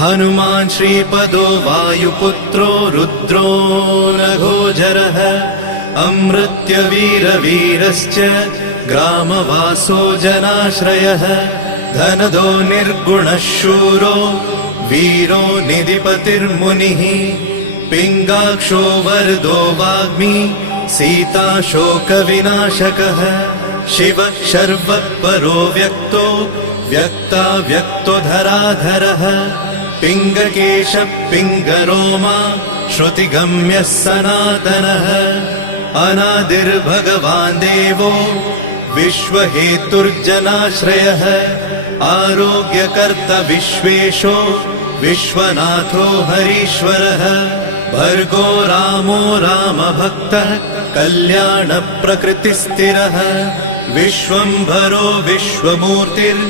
हनुमान् श्रीपदो वायुपुत्रो रुद्रो नघोजरः अमृत्यवीरवीरश्च ग्रामवासो जनाश्रयः धनदो निर्गुणः शूरो वीरो निधिपतिर्मुनिः पिङ्गाक्षो वरदो वाग्मी सीता शोकविनाशकः शिवः शर्वः परो व्यक्तो व्यक्तो धराधरः पिङ्गकेशः पिङ्गरोमा श्रुतिगम्यः सनातनः अनादिर्भगवान् देवो विश्वहेतुर्जनाश्रयः आरोग्यकर्ता विश्वेशो विश्वनाथो हरीश्वरः भर्गो रामो रामभक्तः कल्याणप्रकृतिस्थिरः विश्वम्भरो विश्वमूर्तिर्